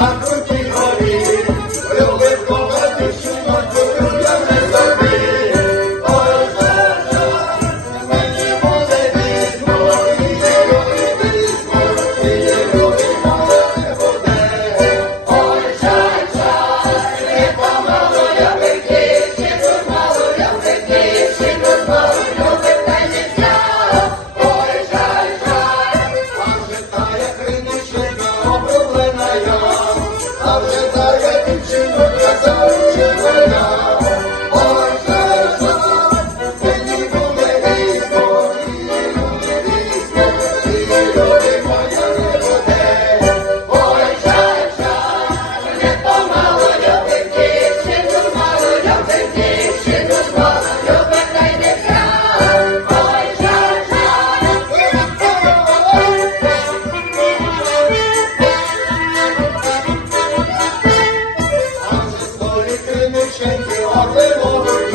Amen. święty orły